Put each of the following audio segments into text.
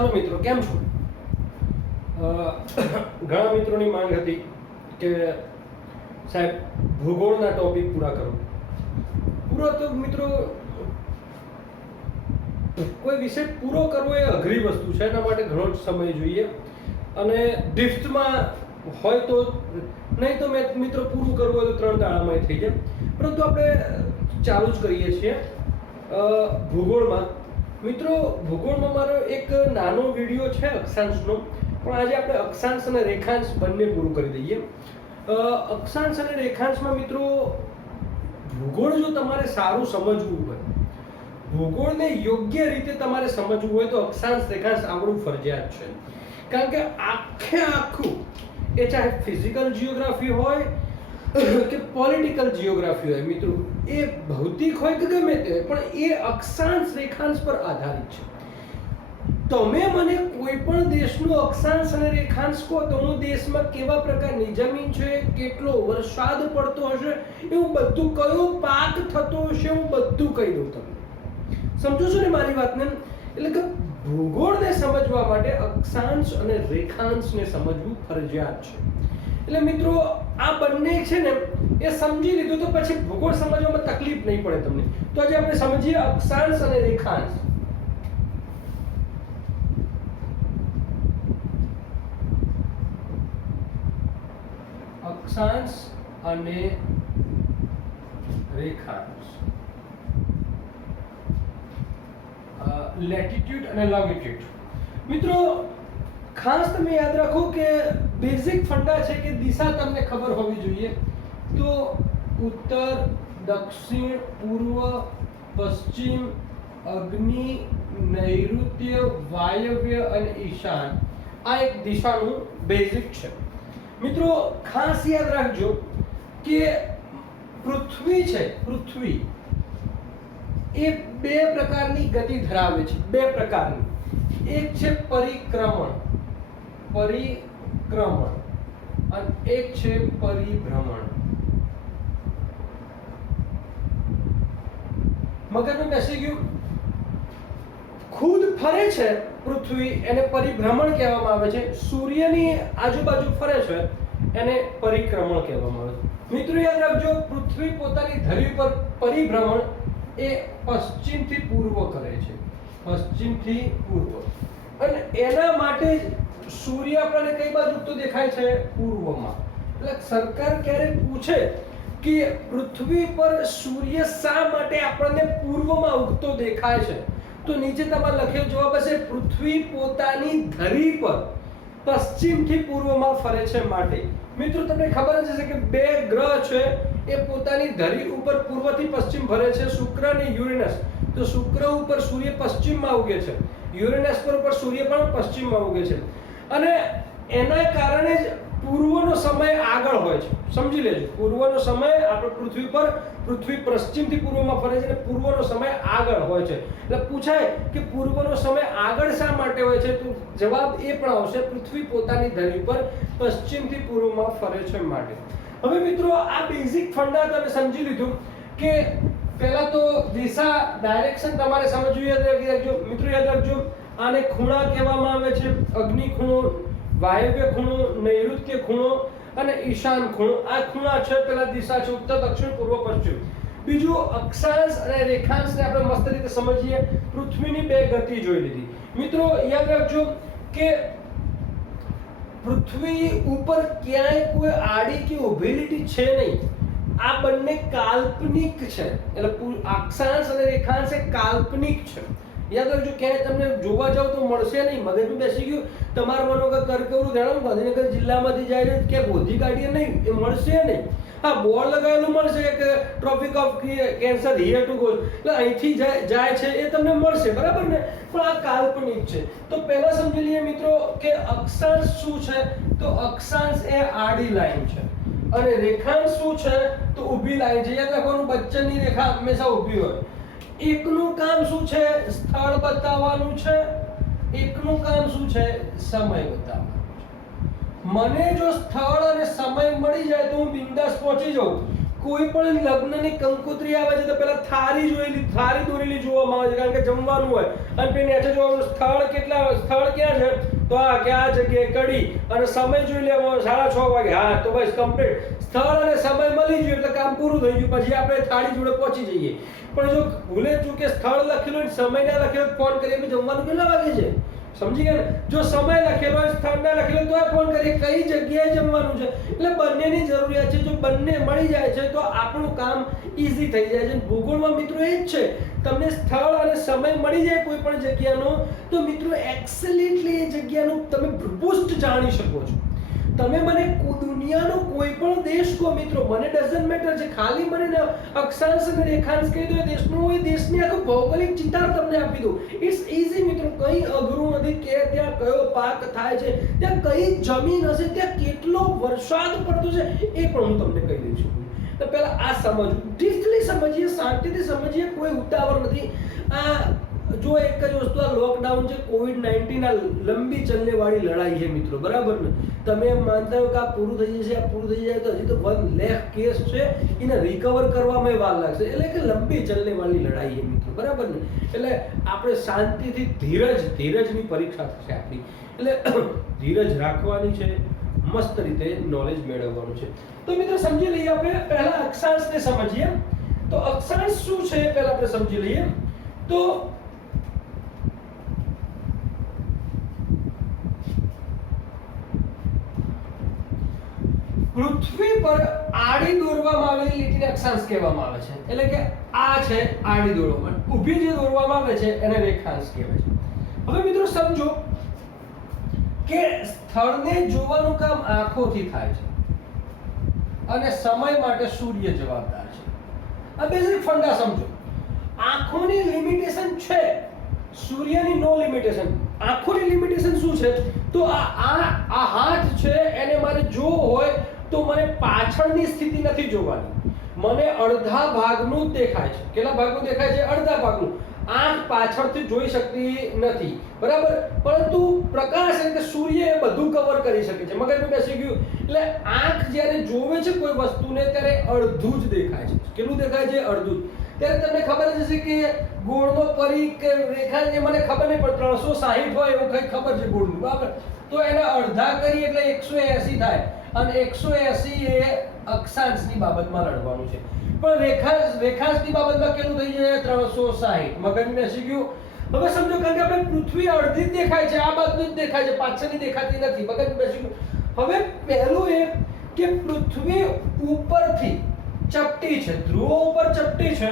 ચાલો મિત્રો, કેમ છો? ઘણા મિત્રોની માંગ હતી કે સાહેબ ભૂગોળના ટોપિક પૂરા કરો. તો મિત્રો, કોઈ વિષય પૂરો કરવો એ અઘરી વસ્તુ છે. એના માટે ઘણો જ સમય જોઈએ અને ડિફ્ટમાં હોય તો, નહીં તો મિત્રો પૂરું કરવું હોય તો 3 દાડામાં થઈ જાય. પરંતુ આપણે ચાલુ જ કરીએ છીએ ભૂગોળમાં. મિત્રો, ભૂગોળમાં મારો એક નાનો વિડીયો છે અક્ષાંશનો, પણ આજે આપણે અક્ષાંશ અને રેખાંશ બંને પૂરું કરી દઈએ. અક્ષાંશ અને રેખાંશમાં મિત્રો, ભૂગોળ જો તમારે સારું સમજવું હોય, ભૂગોળને યોગ્ય રીતે તમારે સમજવું હોય તો અક્ષાંશ રેખાંશ આવડવું ફરજિયાત છે. કારણ કે આખું એ ચાહે ફિઝિકલ જિયોગ્રાફી હોય કે પોલિટિકલ જિયોગ્રાફી હોય મિત્રો, એ ભૌતિક હોય કે ગમે તે હોય, પણ એ અક્ષાંશ રેખાંશ પર આધારિત છે. તમે મને કોઈ પણ દેશનો અક્ષાંશ અને રેખાંશ કહો તો હું દેશમાં કેવા પ્રકારની જમીન છે, કેટલો વરસાદ પડતો હશે, એવું બધું, કયો પાક થતો હશે, હું બધું કહી દઉં તમને. સમજો છો ને મારી વાતને? એટલે કે ભૂગોળને સમજવા માટે અક્ષાંશ અને રેખાંશને સમજવું ફરજિયાત છે. એટલે મિત્રો, આ બંને છે ને એ સમજી લીધું તો પછી ભૂગોળ સમજવામાં તકલીફ નહીં પડે તમને. તો આજે આપણે સમજીએ અક્ષાંશ અને રેખાંશ. અક્ષાંશ અને રેખાંશ, લેટિટ્યુડ અને લોંગિટ્યુડ. મિત્રો, ખાસ તમે યાદ રાખો કે બેઝિક ફંડા છે કે દિશા તમને ખબર હોવી જોઈએ. તો ઉત્તર, દક્ષિણ, પૂર્વ, પશ્ચિમ, અગ્નિ, નૈઋત્ય, વાયવ્ય અને ઈશાન, આ એક દિશાનું બેઝિક છે. મિત્રો, ખાસ યાદ રાખજો કે પૃથ્વી છે, પૃથ્વી એ 2 પ્રકારની ગતિ ધરાવે છે. 2 પ્રકારની. એક છે પરિક્રમણ અને એક છે પરિભ્રમણ. મગજમાં બેસી ગયું? ખુદ ફરે છે પૃથ્વી, એને પરિભ્રમણ કહેવામાં આવે છે. સૂર્યની આજુબાજુ ફરે છે, એને પરિક્રમણ કહેવામાં આવે છે. મિત્રો, યાદ રાખજો, પૃથ્વી પોતાની ધરી પર પરિભ્રમણ એ પશ્ચિમથી પૂર્વ કરે છે, પશ્ચિમથી પૂર્વ. અને એના માટે સૂર્ય આપણને કઈ બાજુ ઉગતો દેખાય છે? પૂર્વમાં. એટલે સરકાર ક્યારેક પૂછે કે પૃથ્વી પર સૂર્ય શા માટે આપણને પૂર્વમાં ઉગતો દેખાય છે, તો નીચે તમારે લખેલો જવાબ હશે પૃથ્વી પોતાની ધરી પર પશ્ચિમથી પૂર્વમાં ફરે છે માટે. મિત્રો, તમને ખબર જ હશે કે 2 ગ્રહ છે એ પોતાની ધરી ઉપર પૂર્વથી પશ્ચિમ ફરે છે, શુક્ર અને યુરેનસ. તો શુક્ર ઉપર સૂર્ય પશ્ચિમમાં ઉગે છે, યુરેનસ પર સૂર્ય પણ પશ્ચિમમાં ઉગે છે. અને એના કારણે જ પૂર્વનો સમય આગળ હોય છે. સમજી લેજો, પૂર્વનો સમય આપણે પૃથ્વી પશ્ચિમથી પૂર્વમાં ફરે છે અને પૂર્વનો સમય આગળ હોય છે. એટલે પૂછાય કે પૂર્વનો સમય આગળ શા માટે હોય છે, તો જવાબ એ પણ આવશે પૃથ્વી પોતાની ધરી પર પશ્ચિમથી પૂર્વમાં ફરે છે માટે. હવે મિત્રો, આ બેઝિક ફંડા તમે સમજી લીધું કે પહેલા તો દિશા, ડાયરેક્શન તમારે સમજવું યાદ રાખજો. મિત્રો, યાદ રાખજો, આને ખૂણા કહેવામાં આવે છે. અગ્નિ ખૂણો, વાયવ્ય ખૂણો, નૈઋત્ય ખૂણો અને ઈશાન ખૂણો. આ ખૂણા છે. પહેલા દિશા છે ઉત્તર, દક્ષિણ, પૂર્વ, પશ્ચિમ. બીજું અક્ષાંશ અને રેખાંશને આપણે મસ્ત રીતે સમજીએ. પૃથ્વીની 2 ગતિ જોઈ લીધી. મિત્રો, યાદ રાખજો કે પૃથ્વી ઉપર ક્યાંય કોઈ આડી કે ઊભી લીટી છે નહીં. આ બંને કાલ્પનિક છે. એટલે અક્ષાંશ અને રેખાંશ એ કાલ્પનિક છે. યાદ રાખજો, ક્યાંય તમને જોવા જાવ તો મળશે નહીં. મગજમાં બેસી ગયું તમારે મનો કે કરકવરું જાણો ગાંધીનગર જિલ્લામાંથી જાય છે ક્યાંક ગોધી કાઢીએ નહીં, એ મળશે નહીં. હા, બોર્ડ લગાવેલું મળશે કે tropic of cancer here to go, એટલે અહીંથી જાય છે એ તમને મળશે, બરાબર ને? પણ આ કાલ્પનિક છે. તો પહેલા સમજી લઈએ મિત્રો કે અક્ષાંશ શું છે. તો અક્ષાંશ એ આડી લાઈન છે અને રેખાંશ શું છે? તો ઊભી લાઈન છે. યાદ રાખવાનું, બચ્ચનની રેખા હંમેશા ઊભી હોય. એકનું કામ શું છે? સ્થળ બતાવવાનું છે. એકનું કામ શું છે? સમય બતાવવાનું છે. મને જો સ્થળ અને સમય મળી જાય તો હું બિંદાસ પહોંચી જાઉં. કોઈ પણ લગ્નની કંકોત્રી આવે છે તો પેલા થાળી દોરેલી જોવામાં આવે છે, કારણ કે જમવાનું હોય. અને પેલી નીચે જોવાનું સ્થળ ક્યાં છે, તો આ જગ્યાએ કડી, અને સમય જોઈ લેવાનો 6:30 વાગે. હા તો બસ કમ્પ્લીટ સ્થળ અને સમય મળી ગયું એટલે કામ પૂરું થઈ ગયું. પછી આપણે થાળી જોડે પહોંચી જઈએ. પણ જો ભૂલે ચૂકે સ્થળ લખેલું ને સમય ના લખેલો, ફોન કરીએ કે જમવાનું કેટલા વાગે છે, સમજી ગયા ને? જો સમય લખેલો હોય, સ્થળ ના લખેલો તો ફોન કરીએ કઈ જગ્યાએ જમવાનું છે. એટલે બંનેની જરૂરિયાત છે. જો બંને મળી જાય છે તો આપણું કામ ઈઝી થઈ જાય છે. ભૂગોળમાં મિત્રો એ જ છે, તમને સ્થળ અને સમય મળી જાય કોઈ પણ જગ્યાનો તો મિત્રો એક્સેલેન્ટલી એ જગ્યાનું તમે ભૂપૃષ્ઠ જાણી શકો છો. તમે મને દુનિયાનો કોઈ પણ દેશ કહો મિત્રો, મને ડઝન્ટ મેટર છે, ખાલી મને અક્ષાંશ અને રેખાંશ કહી દો દેશનો, એ દેશની આખો ભૌગોલિક ચિતાર તમને આપી દો. ઇટ્સ ઈઝી મિત્રો, કંઈ અઘરું નથી કે ત્યાં કયો પાક થાય છે, ત્યાં કઈ જમીન હશે, ત્યાં કેટલો વરસાદ પડતો છે, એ પણ હું તમને કહી દઉં છું. તો પહેલા આ સમજવું, ડીપલી સમજીએ, શાંતિથી સમજીએ, કોઈ ઉતાવળ નથી. આ જો એક જ વસ્તુ, આ લોકડાઉન છે, કોવિડ-19 આ લંબી ચલને વાળી લડાઈ છે મિત્રો, બરાબર ને? તમે એમ માનતા હો કે આ પૂરું થઈ જશે, આ પૂરું થઈ જાય તો હજી તો 1 લાખ કેસ છે, એને રિકવર કરવામાં વાર લાગશે. એટલે કે લંબી ચલને વાળી લડાઈ છે મિત્રો, બરાબર ને? એટલે આપણે શાંતિથી ધીરજની પરીક્ષા થશે આપણી. એટલે ધીરજ રાખવાની છે, મસ્ત રીતે નોલેજ મેળવવાનું છે. તો મિત્રો સમજી લઈએ આપણે. પહેલા અક્ષાંશને સમજીએ. તો અક્ષાંશ શું છે પહેલા આપણે સમજી લઈએ. તો પૃથ્વી પર આડી દોરવામાં આવેલી લીટીને અક્ષાંશ કહેવામાં આવે છે. એટલે કે આ છે આડી દોરવામાં, ઊભી જે દોરવામાં આવે છે એને રેખાંશ કહેવાય છે. હવે મિત્રો સમજો કે સ્થળને જોવાનું કામ આંખોથી થાય છે અને સમય માટે સૂર્ય જવાબદાર છે. આ બેઝિક ફંડા સમજો. આંખોની લિમિટેશન છે, સૂર્યની નો લિમિટેશન. આંખોની લિમિટેશન શું છે? તો આ હાથ છે, એને મારે જોવો હોય તો મને પાછળની સ્થિતિ નથી જોવાની, મને અડધા ભાગનું દેખાય છે. કેટલા ભાગનું દેખાય છે? અડધા ભાગનું. આંખ પાછળથી જોઈ શકતી નથી, બરાબર? પરંતુ પ્રકાશ એટલે સૂર્ય એ બધું કવર કરી શકે છે. મગજમાં બેસી ગયું. એટલે આંખ જ્યારે જોવે છે કોઈ વસ્તુને ત્યારે અડધું જ દેખાય છે. કેટલું દેખાય છે? અડધું જ. ત્યારે તમને ખબર જ હશે કે ગોળનો પરિઘ કે રેખા જે મને ખબર નહીં પણ 360 હોય એવું કંઈ ખબર છે ગોળનું, બરાબર? તો એના અડધા કરી એટલે 180 થાય, અને 180 એ અક્ષાંશની બાબતમાં લડવાનું છે. પણ રેખાંશની બાબતમાં કેટલું થઈ જાય? 360. મગજ બેસી ગયું. હવે સમજો, કારણ કે આપણે પૃથ્વી અડધી જ દેખાય છે, આ બાજુ જ દેખાય છે, પાછળની દેખાતી નથી. મગજ બેસી ગયું. હવે પહેલું એ કે પૃથ્વી ઉપરથી ચપટી છે, ધ્રુવો ઉપર ચપટી છે,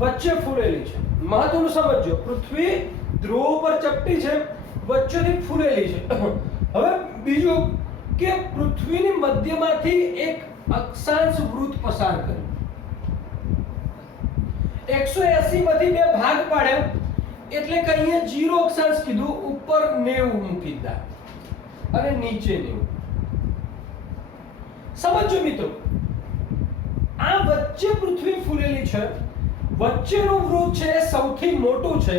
વચ્ચે ફૂલેલી છે. મહત્વનું સમજો, પૃથ્વી ધ્રુવો ઉપર ચપટી છે, વચ્ચેથી ફૂલેલી છે. હવે બીજું કે પૃથ્વીની મધ્યમાંથી એક અક્ષાંશ વૃત્ત પસાર કર્યું. 180 માંથી બે ભાગ પાડ્યા એટલે કે અહીંયા 0 અક્ષાંશ કીધું, ઉપર 90 મૂકી દીધા અને નીચે 90. સમજો મિત્રો, આ વચ્ચે પૃથ્વી ફૂલેલી છે, વચ્ચેનું વૃત્ત છે સૌથી મોટું છે,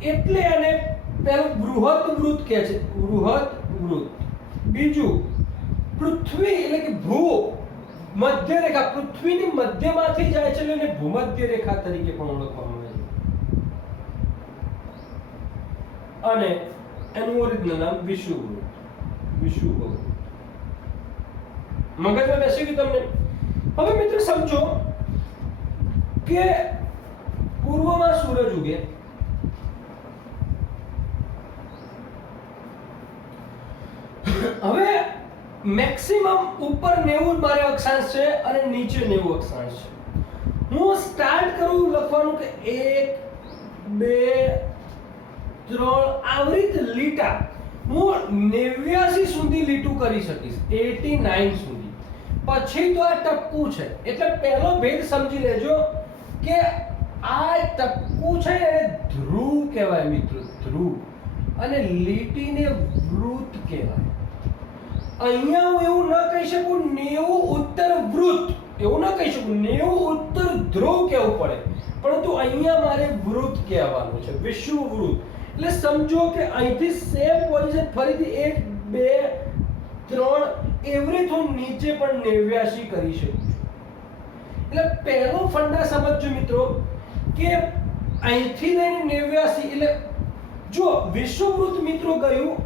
એટલે એને પહેલું બૃહદ વૃત્ત કહે છે, બૃહદ વૃત્ત. બીજું પૃથ્વી એટલે કે ભ્રુવ, મધ્ય રેખા પૃથ્વીની મધ્યમાંથી જાય છે એટલે એને ભૂમધ્ય રેખા તરીકે પણ ઓળખવામાં આવે છે. અને એનું ઓરિજિનલ નામ વિષુવવૃત્ત. વિષુવવૃત્ત. મગજમાં બેસી ગયું તમને? હવે મિત્રો સમજો કે પૂર્વમાં સૂરજ ઉગે, હવે મેક્સિમમ ઉપર 90 મારે અક્ષાંશ છે અને નીચે 90 અક્ષાંશ છે. હું સ્ટાર્ટ કરું લખવાનું કે 1 2 3 આવી રીતે લીટા હું 89 સુધી લીટું કરી શકીશ, 89 સુધી. પછી તો આ ટપકું છે, એટલે પહેલો ભેદ સમજી લેજો કે આ ટપકું છે એને ધ્રુવ કહેવાય મિત્રો, ધ્રુવ. અને લીટીને વૃત્ત કહેવાય. અહીંયા હું એવું ન કહી શકું 90 ઉત્તર વૃત્ત, એવું ન કહી શકું 90 ઉત્તર ધ્રુવ કહેવું પડે, પરંતુ અહીંયા મારે વૃત્ત કહેવાનું છે, વિષુવવૃત્ત. એટલે સમજો કે અહીંથી સેમ પોઝિશન ફરીથી 1 2 3 એવરેજ હું નીચે પણ 89 કરી શકું છું. એટલે પહેલો ફંડા સમજજો મિત્રો કે અહીંથી લઈને 89 એટલે જો વિષુવવૃત્ત મિત્રો ગયું,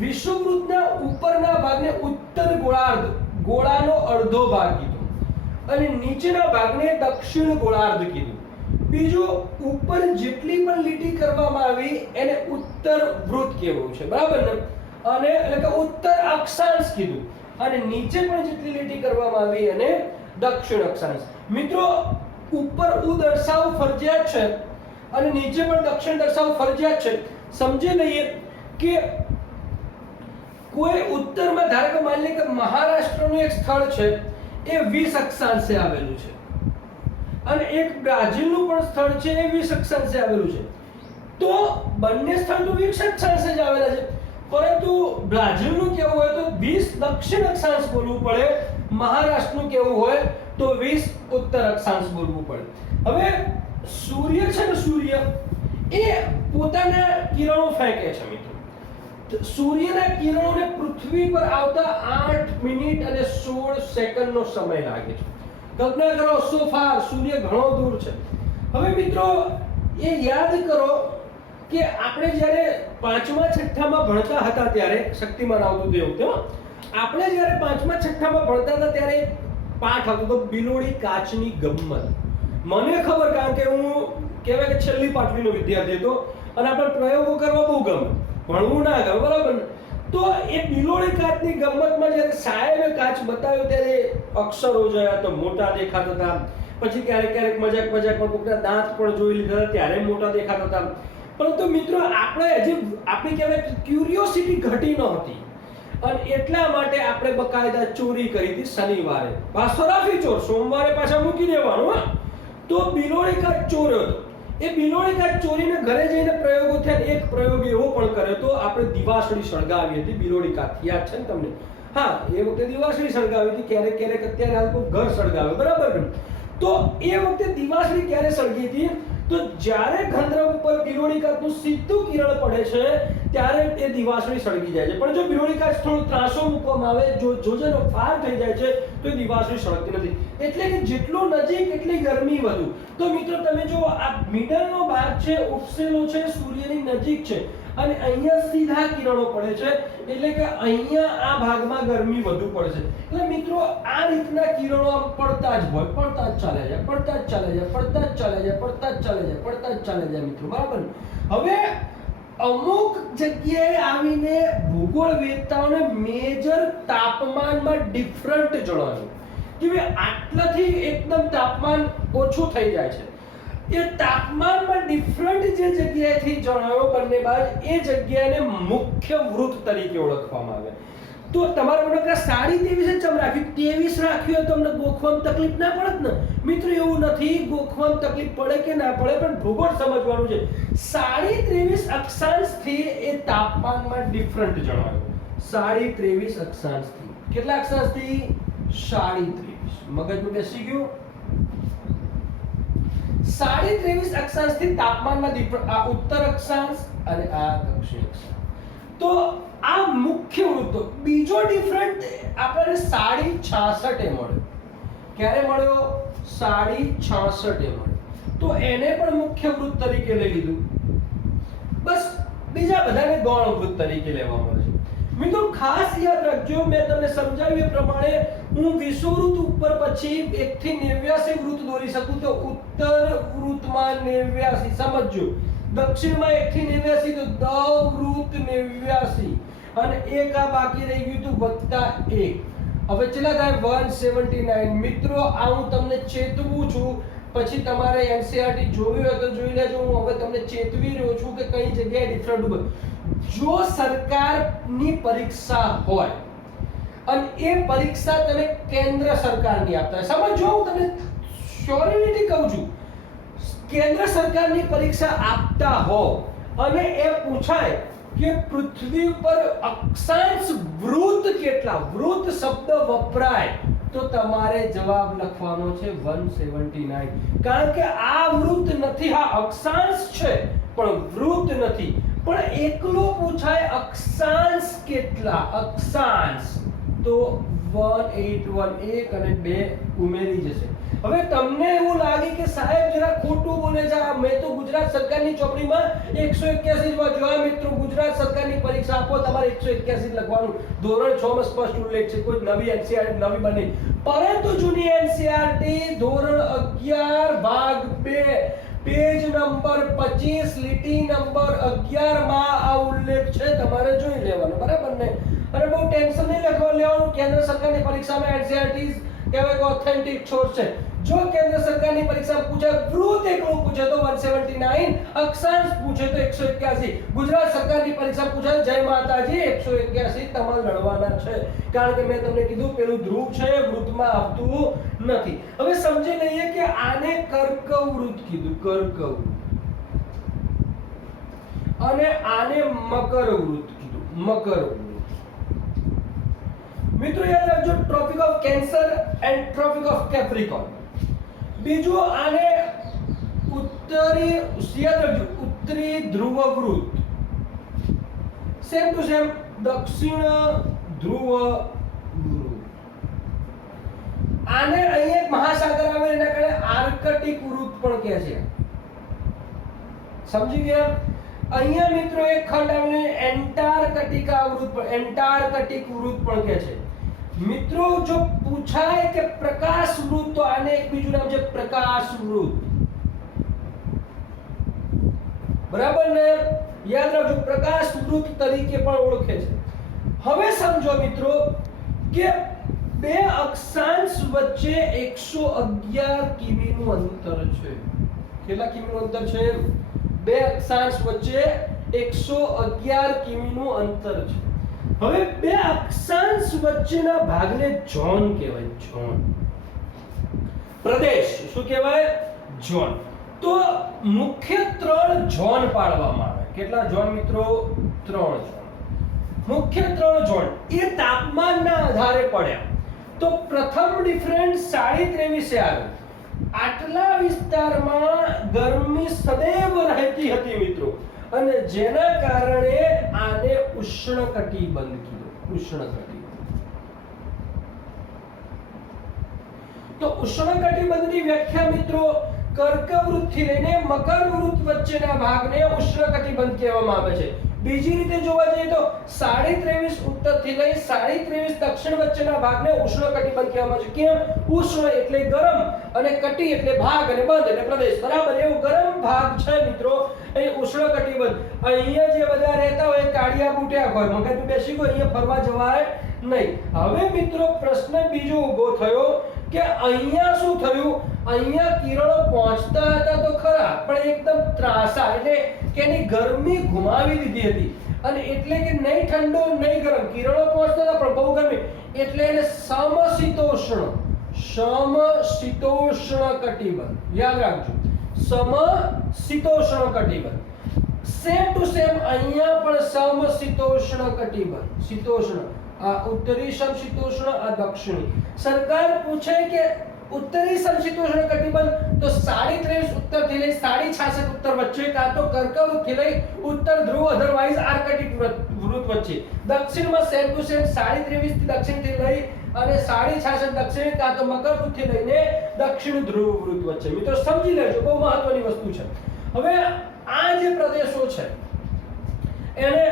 વિષુવવૃત્તના ઉપરના ભાગને ઉત્તર ગોળાર્ધ, ગોળાનો અડધો ભાગ કીધો, અને નીચેના ભાગને દક્ષિણ ગોળાર્ધ કીધું. બીજું ઉપર જેટલી પણ લીટી કરવામાં આવી એને ઉત્તર વૃત્ત કહેવું છે, બરાબર ને, અને એટલે કે ઉત્તર અક્ષાંશ કીધું, અને નીચે પણ જેટલી લીટી કરવામાં આવી એને દક્ષિણ અક્ષાંશ. મિત્રો ઉપર ઉ દર્શાવવું ફરજિયાત છે અને નીચે પણ દક્ષિણ દર્શાવવું ફરજિયાત છે. સમજી લઈએ કે કોઈ ઉત્તરમાં ધારો કે માની લે કે મહારાષ્ટ્રનું એક સ્થળ છે એ 20 અક્ષાંશે આવેલું છે, અને એક બ્રાઝિલનું પણ સ્થળ છે એ 20 અક્ષાંશે આવેલું છે. તો બંને સ્થળ તો 20 અક્ષાંશે જ આવેલા છે, પરંતુ બ્રાઝિલનું કેવું હોય તો 20 દક્ષિણ અક્ષાંશ બોલવું પડે, મહારાષ્ટ્રનું કેવું હોય તો 20 ઉત્તર અક્ષાંશ બોલવું પડે. હવે સૂર્ય છે ને, સૂર્ય એ પોતાના કિરણો ફેંકે છે મિત્રો. સૂર્યના કિરણોને પૃથ્વી પર આવતા 8 મિનિટ અને 16 સેકન્ડનો સમય લાગે છે. કલ્પના કરો, સો ફાર સૂર્ય ઘણો દૂર છે. હવે મિત્રો એ યાદ કરો કે આપણે જ્યારે 5મા 6મા ભણતા હતા ત્યારે, શક્તિમાન આવતું તે વખતે આપણે જ્યારે 5મા 6મા ભણતા હતા ત્યારે પાઠ આવતો તો બિલોડી કાચની ગમ્મત. મને ખબર, કારણ કે હું કહેવાય કે છેલ્લી પાટલીનો વિદ્યાર્થી હતો અને આપણે પ્રયોગો કરવા બહુ ગમે, ભણવું ના ગમે, બરાબર. તો એ બિલોડી કાચની ગમ્મતમાં જ્યારે સાહેબે કાચ બતાવ્યો ત્યારે અક્ષરો જોયા તો મોટા દેખાતા હતા, પછી ક્યારેક ક્યારેક મજાકમાં કોકના દાંત પણ જોઈ લીધા ત્યારે મોટા દેખાતા હતા. પરંતુ મિત્રો આપણે હજી આપણી કહેવાય ક્યુરિયોસિટી ઘટી નહોતી, અને એટલા માટે આપણે બકાયદા ચોરી કરી હતી શનિવારે. બાસરાફી ચોર, સોમવારે પાછા મૂકી દેવાનું. તો બિલોડી કાચ ચોર્યો હતો. એ બિલોડી કાચ ચોરીને ઘરે જઈને પ્રયોગો થયા. એક પ્રયોગ એવો પણ કર્યો તો આપણે દિવાસળી સળગાવી હતી બિલોડી કાચ, યાદ છે ને તમને? હા, એ વખતે દિવાસળી સળગાવી હતી. ક્યારેક અત્યારે હાલ કોઈ ઘર સળગાવે, બરાબર. તો એ વખતે દિવાસળી ક્યારે સળગી હતી તો જ્યારે ગંધર્વ ઉપર બિલોડી કાચનું સીધું કિરણ પડે છે ત્યારે એ દિવાસળી સળગી જાય છે. પણ જો બિલોડી કાચ થોડો ત્રાસો મૂકવામાં આવે, જો જોજેનો ફાર થઈ જાય છે તો એ દિવાસળી સળગતી નથી. એટલે કે જેટલું નજીક એટલી ગરમી વધુ. તો મિત્રો તમે જો આ મિડલનો ભાગ છે, ઉપસેલો છે, સૂર્યની નજીક છે, અને અહીંયા સીધા કિરણો પડે છે, એટલે કે અહીંયા આ ભાગમાં ગરમી વધુ પડે છે. એટલે મિત્રો આ રીતના કિરણો પડતા જ હોય, પડતા જ ચાલે જાય, પડતા જ ચાલે જાય, પડતા જ ચાલે જાય, પડતા જ ચાલે જાય, પડતા જ ચાલે જાય મિત્રો, બરાબર. હવે અમુક જગ્યાએ આવીને ભૂગોળવેત્તાઓને મેજર તાપમાનમાં ડિફરન્ટ જણાવ્યું કે ભાઈ આટલાથી એકદમ તાપમાન ઓછું થઈ જાય છે. એ તાપમાનમાં ડિફરન્ટ જે જગ્યાએથી જણાવ્યો બંને બાજુ, એ જગ્યાને મુખ્ય વૃત્ત તરીકે ઓળખવામાં આવે. તો તમારે મને 23.5 જ ચમ રાખ્યું, 23 રાખ્યું હોય તો તમને ગોખવામાં તકલીફ ના પડત ને મિત્રો. એવું નથી, ગોખવામાં તકલીફ પડે કે ના પડે, પણ ભૂગોળ સમજવાનું છે. 23.5 અક્ષાંશથી એ તાપમાનમાં ડિફરન્ટ જણાવ્યું. 23.5 અક્ષાંશથી. કેટલા અક્ષાંશથી? 23.5. મગજમાં બેસી ગયું? 23.5 અક્ષાંશથી તાપમાનમાં ડિફરન્ટ. આ ઉત્તર અક્ષાંશ અને આ દક્ષિણ અક્ષાંશ. તો આ મુખ્ય વૃત્તો. બીજો ડિફરન્ટ આપણને 66.5 મળ્યો. ક્યારે મળ્યો? 66.5 મળ્યો. તો એને પણ મુખ્ય વૃત્ત તરીકે લઈ લીધું. બસ બીજા બધાને ગૌણ વૃત્ત તરીકે લેવામાં આવે છે. મિત્રો ખાસ યાદ રાખજો, મેં તમને સમજાવ્યું એ પ્રમાણે હું વિષુવવૃત્ત ઉપર પછી 1 થી 89 વૃત્ત દોરી શકું. તો ઉત્તર વૃત્તમાં 89 સમજજો, દક્ષિણમાં 1 થી 89 તો વૃત્ત 89, અને એક આ બાકી રહી ગયું તો +1. હવે કેટલા થાય? 179. મિત્રો આ હું તમને ચેતવું છું, પછી તમારે એનસીઆરટી જોવી હોય તો જોઈ લેજો. હું હવે તમને ચેતવી રહ્યો છું કે કઈ જગ્યાએ ડિફરન્ટ ઉપર. જો સરકારની પરીક્ષા હોય અને એ પરીક્ષા તમે કેન્દ્ર સરકારની આપતા, સમજો હું તમને શ્યોરિટી કહું છું, કેન્દ્ર સરકારની પરીક્ષા આપતા હો અને એ પૂછાય કે પૃથ્વી પર અક્ષાંશ વૃત્ત કેટલા, વૃત્ત શબ્દ વપરાય તો તમારે જવાબ લખવાનો છે 179. કારણ કે આ વૃત્ત નથી, આ અક્ષાંશ છે પણ વૃત્ત નથી. પણ એકલો પૂછાય અક્ષાંશ કેટલા, અક્ષાંશ, તો 181 1 અને 2 ઉમેરી જશે. હવે તમને એવું લાગે કે સાહેબ જરા ખોટું બોલે છે, મેં તો ગુજરાત સરકારની ચોપડીમાં 181 જ વાંચ્યું. આ મિત્રો ગુજરાત સરકારની પરીક્ષા આપો તમારે 181 લખવાનું, ધોરણ 6 માં સ્પષ્ટ ઉલ્લેખ છે, કોઈ નવી એનસીઆરટી નવી બની, પરંતુ જૂની એનસીઆરટી ધોરણ 11 ભાગ 2 પેજ નંબર 25 લીટી નંબર 11 માં આ ઉલ્લેખ છે, તમારે જોઈ લેવાનો, બરાબર ને? અને બહુ ટેન્શન નહીં લેવાનું, કેન્દ્ર સરકારની પરીક્ષામાં એનસીઆરટી કહેવાય કે ઓથેન્ટિક સોર્સ છે. જો કેન્દ્ર સરકારની પરીક્ષા પૂછે વૃત્ત એકલું પૂછે તો 179, અક્ષાંશ પૂછે તો 181, ગુજરાત સરકારની પરીક્ષા પૂછે જય માતાજી 181 તમારે લડવાના છે, કારણ કે મેં તમને કીધું પેલું ધ્રુવ છે વૃત્તમાં આવતું નથી. હવે સમજી લઈએ કે આને કર્કવૃત્ત કીધું, કર્કવૃત્ત, અને આને મકરવૃત્ત કીધું, મકરવૃત્ત. મિત્રો યાદ રાખજો, tropic of cancer and tropic of capricorn. બીજું આને ઉત્તરી, યાદ રાખજો, ઉત્તરી ધ્રુવ વૃત્ત, સેમ ટુ સેમ દક્ષિણ ધ્રુવ વૃત્ત. આને અહીંયા એક મહાસાગર આવે એના કારણે આર્કટિક વૃત્ત પણ કહે છે. સમજી ગયા? અહીંયા મિત્રો એક ખંડ આવેલો એન્ટાર્કટિકા વૃત્ત, એન્ટાર્કટિક વૃત્ત પણ કહે છે. મિત્રો જો પૂછાય કે પ્રકાશ વૃત્ત, તો આને એક બીજું નામ છે પ્રકાશ વૃત્ત, બરાબર ને? યાદ રાખજો, પ્રકાશ વૃત્ત તરીકે પણ ઓળખે છે. હવે સમજો મિત્રો કે બે અક્ષાંશ વચ્ચે 111 કિમી નું અંતર છે. કેટલા કિમી નું અંતર છે? બે અક્ષાંશ વચ્ચે 111 કિમી નું અંતર છે. હવે બે અક્ષાંશ વચ્ચેના ભાગને ઝોન કહેવાય, ઝોન. પ્રદેશ શું કહેવાય? ઝોન. તો મુખ્ય 3 ઝોન પાડવામાં આવે. કેટલા ઝોન મિત્રો? 3 ઝોન. મુખ્ય 3 ઝોન એ તાપમાનના આધારે પડ્યા. તો પ્રથમ ડિફરન્સ 23.5 આવે. આટલા વિસ્તારમાં ગરમી સદૈવ રહેતી હતી મિત્રો, અને જેના કારણે આને ઉષ્ણકટિબંધ કીધું, ઉષ્ણકટિબંધ. તો ઉષ્ણકટિબંધની વ્યાખ્યા મિત્રો, કર્કવૃત્ત થી લઈને મકરવૃત્ત વચ્ચેના ભાગને ઉષ્ણકટિબંધ કહેવામાં આવે છે. બીજી રીતે જોવા જઈએ તો 23.5 ઉત્તર થી લઈ 23.5 દક્ષિણ વચ્ચેના ભાગને ઉષ્ણકટિબંધ કહેવામાં આવે છે. કેમ? ઉષ્ણ એટલે ગરમ અને કટિ એટલે ભાગ અને બંધ એટલે પ્રદેશ, બરાબર? એવું ગરમ ભાગ છે મિત્રો એ ઉષ્ણકટિબંધ. અહીંયા જે બધા રહેતા હોય કાળિયા બુટિયા હોય, મગજ બેસી ગયો, અહીંયા ફરવા જવાય નહીં. હવે મિત્રો પ્રશ્ન બીજો ઊભો થયો કે અહીંયા શું થયું? અહીંયા કિરણો પહોંચતા હતા તો ખરા, પણ એકદમ ત્રાસા, એટલે કે એની ગરમી ગુમાવી દીધી હતી, અને એટલે કે નહીં ઠંડો નહીં ગરમ, કિરણો પહોંચતા હતા પણ બહુ ગરમી, એટલે એને સમશીતોષ્ણ, સમશીતોષ્ણ કટિબંધ. યાદ રાખજો, સમશીતોષ્ણ કટિબંધ. સેમ ટુ સેમ અહીંયા પણ સમશીતોષ્ણ કટિબંધ, શીતોષ્ણ, આ ઉત્તરી સમશીતોષ્ણ, આ દક્ષિણી. સરકાર પૂછે કે ઉત્તરી સમશીતોષ્ણ કટિબંધ તો 23.5 ઉત્તર થી લઈ 66 ઉત્તર વચ્ચે, કાં તો કર્કવૃત્ત થી લઈ ઉત્તર ધ્રુવ અધરવાઇઝ આર્કટિક વૃત્ત વચ્ચે. દક્ષિણમાં સેમ ટુ સેમ 23.5 થી દક્ષિણ થી લઈ અને 66 દક્ષિણ, કાં તો મકરવૃત્ત થી લઈને દક્ષિણ ધ્રુવ વૃત્ત વચ્ચે. મિત્રો સમજી લેજો, બહુ મહત્વની વસ્તુ છે. હવે આ જે પ્રદેશો છે એને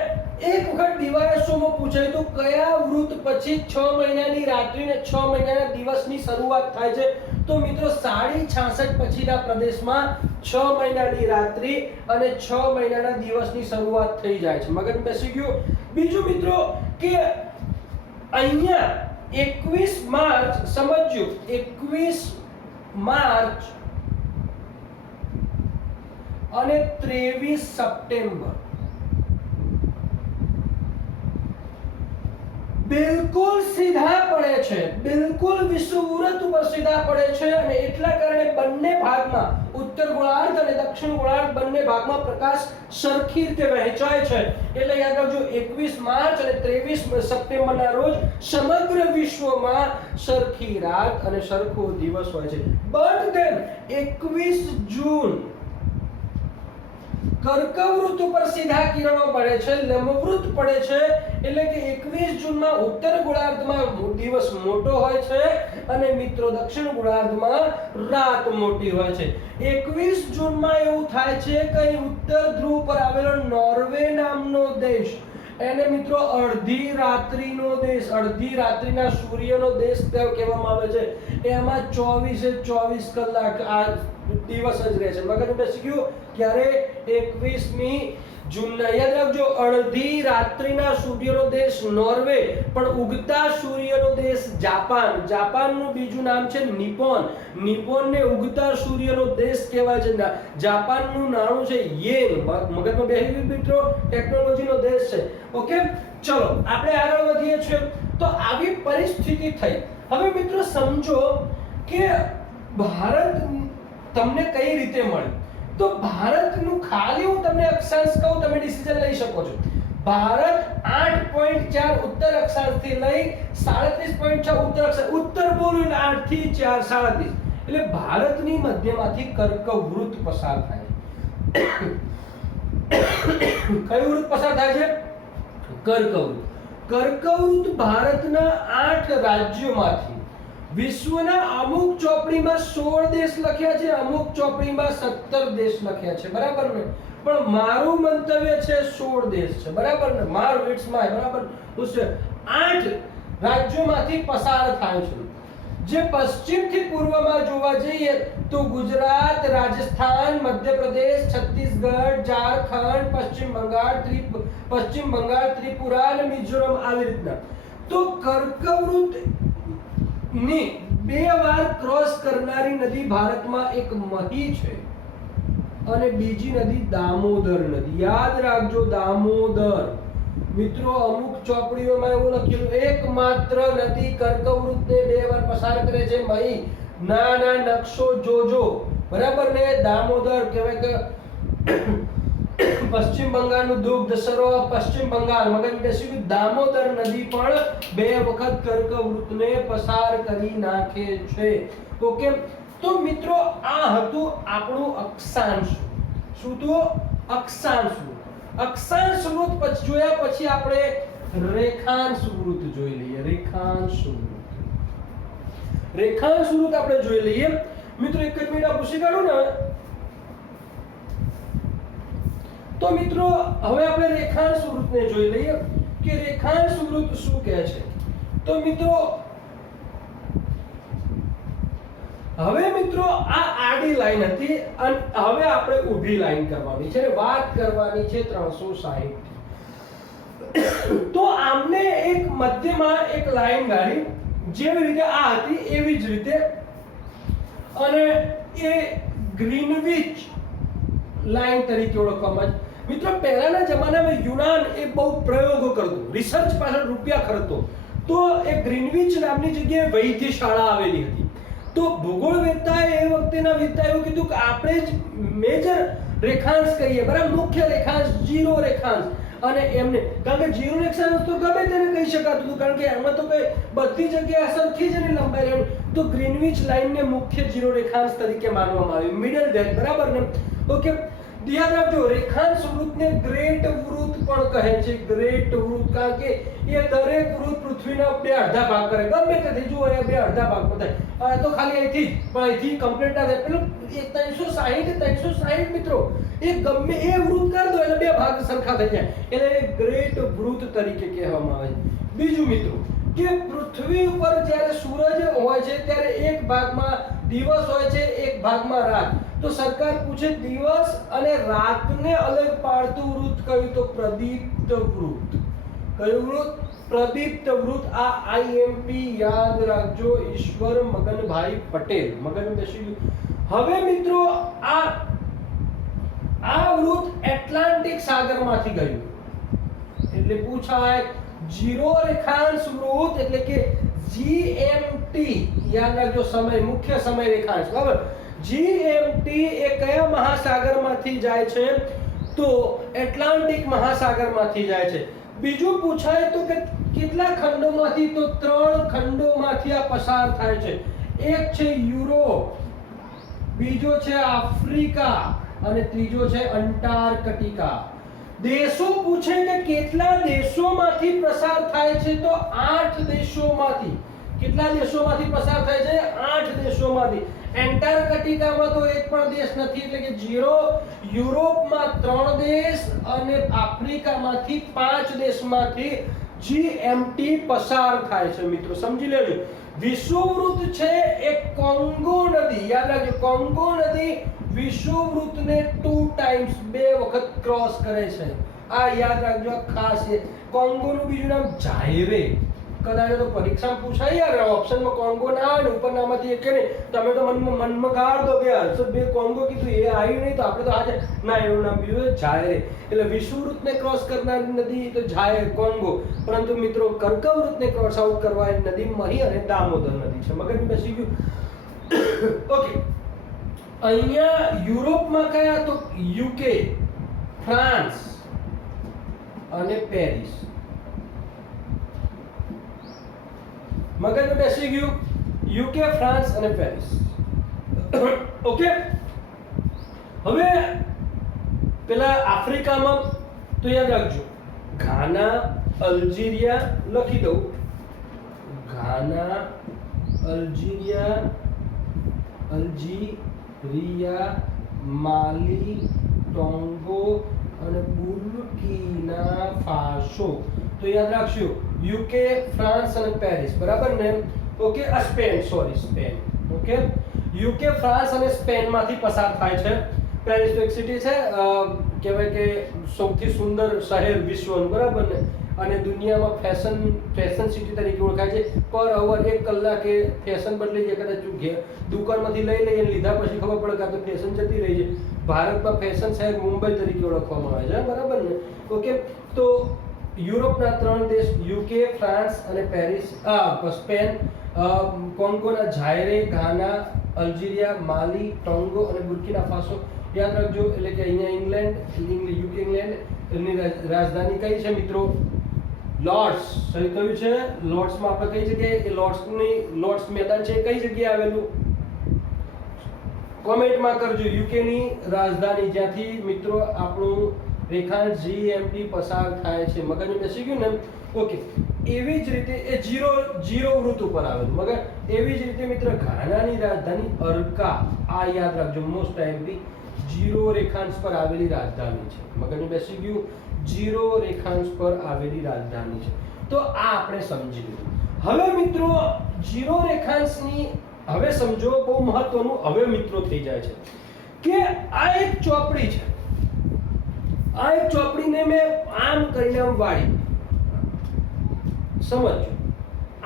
એક વખત ડીવાયએસઓમાં પૂછાયું તો કયા વૃત્ત પછી 6 મહિનાની રાત્રિ ને 6 મહિનાના દિવસની શરૂઆત થાય છે? તો મિત્રો 66 પછીના પ્રદેશમાં 6 મહિનાની રાત્રિ અને 6 મહિનાના દિવસની શરૂઆત થઈ જાય છે. મગજ બેસી ગયું? બીજું મિત્રો કે અહીંયા 21 માર્ચ, સમજજો, 21 માર્ચ અને 23 સપ્ટેમ્બર બિલકુલ સીધા પડે છે, બિલકુલ વિષુવવૃત્ત ઉપર સીધા પડે છે, અને એટલા કારણે બંને ભાગમાં, ઉત્તર ગોળાર્ધ અને દક્ષિણ ગોળાર્ધ બંને ભાગમાં પ્રકાશ સરખી રીતે વહેંચાય છે. એટલે યાદ રાખજો, 21 માર્ચ અને 23 સપ્ટેમ્બરના રોજ સમગ્ર વિશ્વમાં સરખી રાત અને સરખો દિવસ હોય છે. બટ ધેન 21 જૂન કર્કવૃત ઉપર સીધા કિરણો પડે છે, લંબવૃત પડે છે, એટલે કે 21 જૂનમાં ઉત્તર ગોળાર્ધમાં દિવસ મોટો હોય છે અને મિત્રો દક્ષિણ ગોળાર્ધમાં રાત મોટી હોય છે. 21 જૂનમાં એવું થાય છે કે ઉત્તર ધ્રુવ પર આવેલો નોર્વે નામનો દેશ, એને મિત્રો અડધી રાત્રિનો દેશ, અડધી રાત્રિના સૂર્યનો દેશ કહેવામાં આવે છે. એમાં 24 કલાક આ દિવસ જ રહે છે. મગજ બેસી ગયું? ક્યારે? 21મી જૂનના. યાદ રાખજો, અડધી રાત્રિના સૂર્યનો દેશ નોર્વે, પણ ઉગતા સૂર્યનો દેશ જાપાન. જાપાનનું બીજું નામ છે નિપોન. નિપોનને ઉગતા સૂર્યનો દેશ કહેવાય છે. જાપાનનું નાણું છે યેન. મગજમાં બેસી ગયું મિત્રો? ટેકનોલોજીનો દેશ છે. ઓકે, ચલો આપણે આગળ વધીએ છીએ. તો આવી પરિસ્થિતિ થઈ. હવે મિત્રો સમજો કે ભારત તમને કઈ રીતે મળ્યું. તો ભારતનું ખાલી હું તમને અક્ષાંશ કહું, તમે ડિસિઝન લઈ શકો છો. ભારત 8.4 ઉત્તર અક્ષાંશથી લઈ 37.6 ઉત્તર અક્ષાંશ. ઉત્તર બોલું એટલે 8 થી 4 37. એટલે ભારતની મધ્યમાંથી કર્કવૃત પસાર થાય છે. કયું વૃત પસાર થાય છે? કર્કવૃત. કર્કવૃત ભારતના 8 રાજ્યોમાંથી વિશ્વના અમુક ચોપડીમાં 16 દેશ લખ્યા છે, અમુક ચોપડીમાં 17 દેશ લખ્યા છે, બરાબર ને? પણ મારું મંતવ્ય છે 16 દેશ છે, બરાબર ને? મારું ઇટ્સ માય, બરાબર? હું છે 8 રાજ્યોમાંથી પસાર થાય છે. જે પશ્ચિમથી પૂર્વમાં જોવા જઈએ તો ગુજરાત, રાજસ્થાન, મધ્યપ્રદેશ, છત્તીસગઢ, ઝારખંડ, પશ્ચિમ બંગાળ, ત્રિપુરા અને મિઝોરમ, આવી રીતના. તો કર્કવૃત ની 2 વાર ક્રોસ કરનારી નદી ભારતમાં એક મહી છે અને બીજી નદી દામોદર નદી. યાદ રાખજો, દામોદર. મિત્રો અમુક ચોપડીઓમાં એવું લખેલું એકમાત્ર નદી કર્કવૃતને 2 વાર પસાર કરે છે, મહી. ના નકશો જોજો, બરાબર ને? દામોદર કહેવાય કે પશ્ચિમ બંગાળનું દુગ્ધ સરોવર, પશ્ચિમ બંગાળ. મગજ બેસી. દામોદર નદી પણ 2 વખત કર્કવૃતને પસાર કરી નાખે છે. ઓકે, તો મિત્રો આ હતું આપણું અક્ષાંશ. શું તો? અક્ષાંશ વૃત્ત. અક્ષાંશ વૃત્ત પછી જોયા પછી આપણે રેખાંશ વૃત્ત જોઈ લઈએ. રેખાંશ વૃત્ત આપણે જોઈ લઈએ. મિત્રો એક જ મિનિટ પૂછી કાઢો ને. તો મિત્રો હવે આપણે રેખાંશ વૃત્તને જોઈ લઈએ કે રેખાંશ વૃત્ત શું કહે છે. તો મિત્રો હવે મિત્રો આ આડી લાઈન હતી અને હવે આપણે ઊભી લાઈન કરવાની છે. વાત કરવાની છે 360. તો આમને એક મધ્યમાં એક લાઈન ગાડી, જેવી રીતે આ હતી એવી જ રીતે, અને એ ગ્રીનવિચ લાઈન તરીકે ઓળખવામાં. મિત્રો પહેલાના જમાનામાં યુનાન એ બહુ પ્રયોગો કરતો, રિસર્ચ પાછળ રૂપિયા ખર્ચતો. તો એ ગ્રીનવિચ નામની જગ્યાએ વૈદ્યશાળા આવેલી હતી. તો ભૂગોળવેત્તાએ એ વખતેના વિદ્તા એવું કીધું કે આપણે જ મેજર રેખાંશ કહીએ, બરાબર? મુખ્ય રેખાંશ, જીરો રેખાંશ. અને એમને કારણ કે જીરો રેખાંશ તો ગમે તેને કહી શકાતું હતું, કારણ કે એમાં તો કઈ બધી જગ્યાએ સરખી જ એની લંબાઈ રહેવાની. તો ગ્રીનવિચ લાઈનને મુખ્ય જીરો રેખાંશ તરીકે માનવામાં આવ્યું, મિડલ ડેટ, બરાબર ને? ઓકે, ધ્યાન રાખજો, રેખાંશ વૃત્તને ગ્રેટ વૃત્ત પણ કહે છે. ગ્રેટ વૃત્ત, કારણ કે એ દરેક વૃત્ત પૃથ્વીના 2 અડધા ભાગ કરે. ગમે તેથી જુઓ, એ 2 અડધા ભાગ થાય. તો ખાલી અહીંથી પણ અહીંથી કમ્પ્લીટ ના થાય. પેલું 360 મિત્રો, એ ગમે એ વૃત્ત કરી દો એટલે 2 ભાગ સરખા થઈ જાય, એટલે ગ્રેટ વૃત્ત તરીકે કહેવામાં આવે છે. બીજું મિત્રો કે પૃથ્વી ઉપર જ્યારે સૂરજ હોય છે ત્યારે એક ભાગમાં દિવસ હોય છે, એક ભાગમાં રાત. તો સરકાર પૂછે દિવસ અને રાતને અલગ પાડતું વૃત્ત કયું? તો પ્રદીપ્ત વૃત્ત. કયું વૃત્ત? પ્રદીપ્ત વૃત્ત. આ આઈએમપી યાદ રાખજો, ઈશ્વર મગનભાઈ પટેલ. મગન બેસી. હવે મિત્રો આ વૃત્ત એટલાન્ટિક સાગરમાંથી ગયું, એટલે પૂછાય જીરો રેખાંશ વૃત્ત એટલે કે જીએમટી. યાદ રાખજો, સમય, મુખ્ય સમય રેખાંશ, બરાબર? જીએમટી એ કયા મહાસાગરમાંથી જાય છે? તો એટલાન્ટિક મહાસાગરમાંથી જાય છે. બીજું પૂછાય તો કે કેટલા ખંડોમાંથી? તો 3 ખંડોમાંથી આ પસાર થાય છે. એક છે યુરોપ, બીજો છે આફ્રિકા અને ત્રીજો છે અંટાર્કટિકા. દેશો પૂછે કે કેટલા દેશોમાંથી પસાર થાય છે, તો 8 દેશોમાંથી. કેટલા દેશોમાંથી પસાર થાય છે? 8 દેશોમાંથી. એન્ટાર્કટિકામાં તો એક પણ દેશ નથી, એટલે કે 0. યુરોપમાં 3 દેશ અને આફ્રિકામાંથી 5 દેશમાંથી જીએમટી પસાર થાય છે. મિત્રો સમજી લેજો. વિષુવવૃત્ત છે એ કોંગો નદી, યાદ રાખજો, કોંગો નદી વિષુવવૃત્તને 2 ટાઈમ્સ, 2 વખત ક્રોસ કરે છે. આ યાદ રાખજો, ખાસ છે. કોંગોનું બીજું નામ જાયરે. કદાચ તો પરીક્ષામાં પૂછાય યાર, ઓપ્શનમાં કોંગો ના આવે ને ઉપરનામાંથી એક કે નહીં, તમે તો મનમાં ગાળ દો કે હર્ષદ બે કોંગો કીધું, એ આવી નહીં તો આપણે તો આજે ના, એનું નામ બીજું છે જાયરે. એટલે વિષુવવૃત્તને ક્રોસ કરનારી નદી તો જાયર, કોંગો. પરંતુ મિત્રો કર્કવૃત્તને ક્રોસ આઉટ કરવાની નદી મહી અને દામોદર નદી છે. મગજ બેસી ગયું? ઓકે. અહીંયા યુરોપમાં કયા? તો યુકે, ફ્રાન્સ અને પેરિસ. મગજમાં બેસી ગયું? યુકે, ફ્રાન્સ અને પેરિસ. ઓકે. હવે પેલા આફ્રિકામાં તો યાદ રાખજો, ઘાના, અલ્જીરિયા લખી દઉં. ઘાના, અલ્જીરિયા, માલી, ટોંગો અને બુર્કિના ફાસો. તો યાદ રાખજો, યુકે, ફ્રાન્સ અને પેરિસ, બરાબર ને? Okay. Spain, Spain. Okay. UK, France અને સ્પેનમાંથી પસાર થાય છે. પેરિસ તો એક સિટી છે, કહેવાય કે સૌથી સુંદર શહેર વિશ્વનું, બરાબર ને? અને દુનિયામાં ફેશન સિટી તરીકે ઓળખાય છે. પર અવર 1 કલાકે ફેશન બદલી જાય. કદાચ દુકાનમાંથી લઈએ લીધા પછી ખબર પડે કે આ તો ફેશન જતી રહી છે. ભારતમાં ફેશન શહેર મુંબઈ તરીકે ઓળખવામાં આવે છે, બરાબર ને? ઓકે. તો યુરોપના 3 દેશ યુકે, ફ્રાન્સ અને પેરિસ, સ્પેન, કોંગોના જાયરે, ઘાના, અલ્જીરિયા, માલી, ટોંગો અને બુર્કિના ફાસો. યાદ રાખજો. એટલે કે અહીંયા ઇંગ્લેન્ડ, યુકે, ઇંગ્લેન્ડ, એની રાજધાની કઈ છે મિત્રો? લોર્ડ્સ. સહી કયું છે? લોર્ડ્સમાં આપણે કઈ જગ્યાએ? એ લોર્ડ્સ મેદાન છે કઈ જગ્યાએ આવેલું? કોમેન્ટમાં કરજો. યુકેની રાજધાની, જ્યાંથી મિત્રો આપણું રેખાંશ જીએમટી પસાર થાય છે. મગજમાં બેસી ગયું ને? ઓકે. એવી જ રીતે એ જીરો વૃત્ત ઉપર આવેલું. મગર એવી જ રીતે મિત્ર ઘાનાની રાજધાની અર્કા. આ યાદ રાખજો, મોસ્ટ આઈએમપી. જીરો રેખાંશ પર આવેલી રાજધાની છે. મગજમાં બેસી ગયું? જીરો રેખાંશ પર આવેલી રાજધાની છે. તો આ આપણે સમજી લીધું. હવે મિત્રો જીરો રેખાંશની હવે સમજો, બહુ મહત્વનું હવે મિત્રો થઈ જાય છે કે આ એક ચોપડી છે. આ એક ચોપડીને મેં આમ કરીને આમ વાળી, સમજો,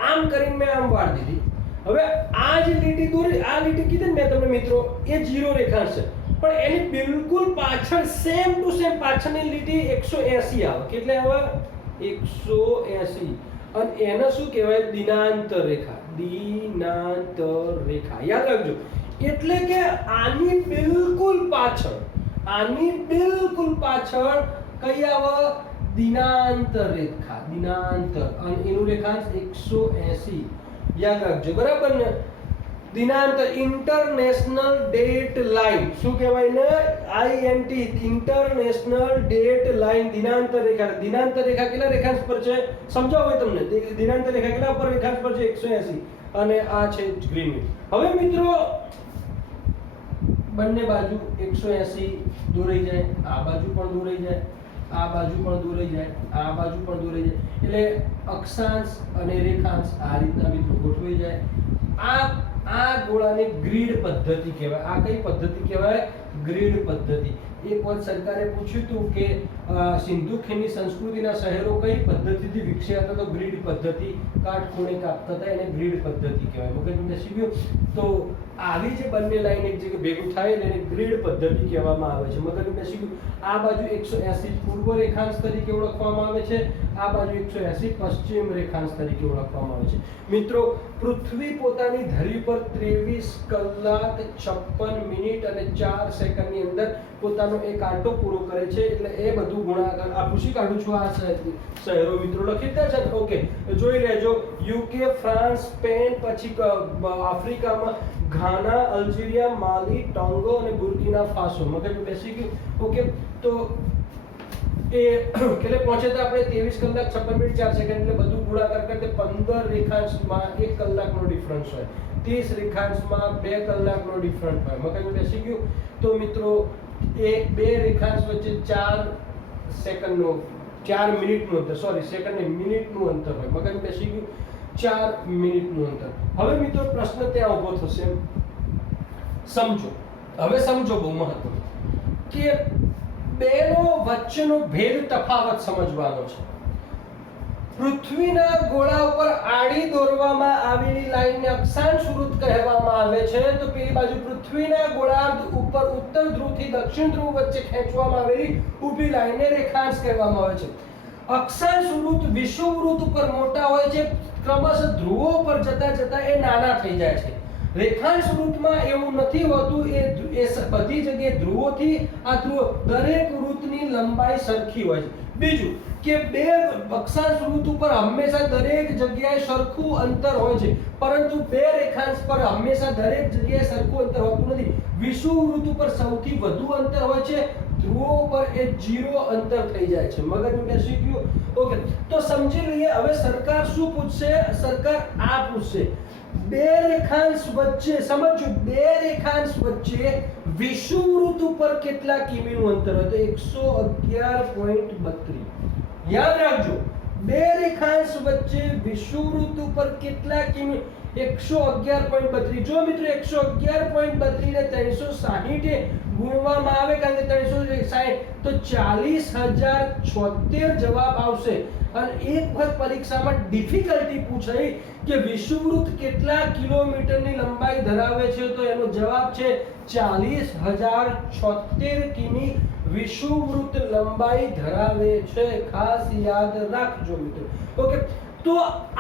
આમ કરીને મેં આમ વાળી દીધી. હવે આ જે લીટી દોરી, આ લીટી કીધી ને મેં તમને મિત્રો, એ જીરો રેખાંશ છે. પણ એની બિલકુલ પાછળ સેમ ટુ સેમ પાછળની લીટી 180 આવે. કેટલે આવે? 180. અને એને શું કહેવાય? દિનાંતર રેખા. દિનાંતર રેખા. યાદ રાખજો. એટલે કે આની બિલકુલ પાછળ કઈ આવે? દિનાંતર રેખા. દિનાંતર. અને એનું રેખાંશ 180. યાદ રાખજો, બરાબર ને? દિનાંતર, ઇન્ટરનેશનલ ડેટ લાઇન. શું કહેવાય ને? INT, international date line. દિનાંતર રેખા. દિનાંતર રેખા કેટલા રેખાંશ પર છે સમજાવો તમને? દિનાંતર રેખા કેટલા પર રેખાંશ પર છે? 180. અને આ છે ગ્રીન. હવે મિત્રો બંને બાજુ 180 દોરાઈ જાય, આ બાજુ પણ દોરાઈ જાય, આ બાજુ પણ દોરાઈ જાય, આ બાજુ પણ દોરાઈ જાય. એટલે અક્ષાંશ અને રેખાંશ આ રીતના મિત્રો ગોઠવાઈ જાય. આ ગોળાને ગ્રીડ પદ્ધતિ કહેવાય. આ કઈ પદ્ધતિ કહેવાય? ગ્રીડ પદ્ધતિ. એક વખત સરકારે પૂછ્યું હતું કે સિંધુ ખીણની સંસ્કૃતિના શહેરો કઈ પદ્ધતિથી વિકસ્યા હતા? તો ગ્રીડ પદ્ધતિ. કાટખૂણે કાપતા હતા, એને ગ્રીડ પદ્ધતિ કહેવાય. મગજમાં બેસી ગયું? તો આવી જે બંને લાઈન એક જગ્યાએ ભેગું થાય એને ગ્રીડ પદ્ધતિ કહેવામાં આવે છે. મગજમાં બેસી ગયું? આ બાજુ 180 પૂર્વ રેખાંશ તરીકે ઓળખવામાં આવે છે, આ બાજુ 180 પશ્ચિમ રેખાંશ તરીકે ઓળખવામાં આવે છે. મિત્રો પૃથ્વી પોતાની ધરી પર 23 કલાક 56 મિનિટ અને 4 સેકન્ડની અંદર પોતાનો એક આંટો પૂરો કરે છે. એટલે એ બધું બધું ગુણાકાર આ પૂછી કાઢું છું, આ શહેરો મિત્રો લખી દીધા છે. ઓકે, જોઈ લેજો. યુકે, ફ્રાન્સ, સ્પેન, પછી આફ્રિકામાં ઘાના, અલ્જીરિયા, માલી, ટોંગો અને બુર્કિના ફાસો. મગજ બેસી ગયું. ઓકે, તો એ કેટલે પહોંચે તો આપણે 23 કલાક 56 મિનિટ 4 સેકન્ડ, એટલે બધું ગુણાકાર કરતે 15 રેખાંશમાં 1 કલાકનો ડિફરન્સ હોય, 30 રેખાંશમાં 2 કલાકનો ડિફરન્સ હોય. મગજ બેસી ગયું. તો મિત્રો બે રેખાંશ વચ્ચે 4 સેકન્ડનો 4 મિનિટનું અંતર, સોરી સેકન્ડ નહીં મિનિટનું અંતર હોય. મગજ બેસી ગયું. 4 મિનિટનું અંતર. હવે મિત્રો પ્રશ્ન ત્યાં ઊભો થશે, સમજો. હવે સમજો, બહુ મહત્વનું, કે બેનો વચ્ચેનો ભેદ તફાવત સમજવાનો છે. પૃથ્વીના ગોળા ઉપર આડી દોરવામાં આવેલી લાઈનને અક્ષાંશ વૃત્ત કહેવામાં આવે છે. તો પેલી બાજુ પૃથ્વીના ગોળાર્ધ ઉપર ઉત્તર ધ્રુવથી દક્ષિણ ધ્રુવ વચ્ચે ખેંચવામાં આવેલી ઊભી લાઈનને રેખાંશ કહેવામાં આવે છે. અક્ષાંશ વૃત્ત વિષુવવૃત્ત ઉપર મોટા હોય છે, ક્રમશઃ ધ્રુવો પર જતા જતા એ નાના થઈ જાય છે. રેખાંશ વૃત્તમાં એવું નથી હોતું. એ બધી જગ્યાએ ધ્રુવોથી આ ધ્રુવ દરેક વૃત્તની લંબાઈ સરખી હોય છે. બીજું કે બે અક્ષાંશ વૃત્ત ઉપર હંમેશા દરેક જગ્યાએ સરખું અંતર હોય છે, પરંતુ બે રેખાંશ પર હંમેશા દરેક જગ્યાએ સરખું અંતર હોતું નથી. વિષુવવૃત્ત ઉપર સૌથી વધુ અંતર હોય છે, ધ્રુવો પર એ 0 અંતર થઈ જાય છે. મગજમાં બેસી ગયું. ઓકે, તો સમજી લઈએ. હવે સરકાર શું પૂછશે? સરકાર આ પૂછશે, બે રેખાંશ વચ્ચે, સમજો, બે રેખાંશ વચ્ચે વિષુવવૃત્ત ઉપર કેટલા કિમીનું અંતર હોય? તો 111.32. યાદ રાખજો, બે રેખાંશ વચ્ચે વિષુવવૃત્ત ઉપર કેટલા કિમી? 111.32. જો મિત્રો 111.32 ને 360 ગુણવામાં આવે, કારણ કે 360 તો 40,076 જવાબ આવશે. અને એક વખત પરીક્ષામાં ડિફિકલ્ટી પૂછાઈ કે વિષુવવૃત્ત કેટલા કિલોમીટરની લંબાઈ ધરાવે છે, તો એનો જવાબ છે 40,076 કિમી વિષુવવૃત્ત લંબાઈ ધરાવે છે. ખાસ યાદ રાખજો મિત્રો. ઓકે, તો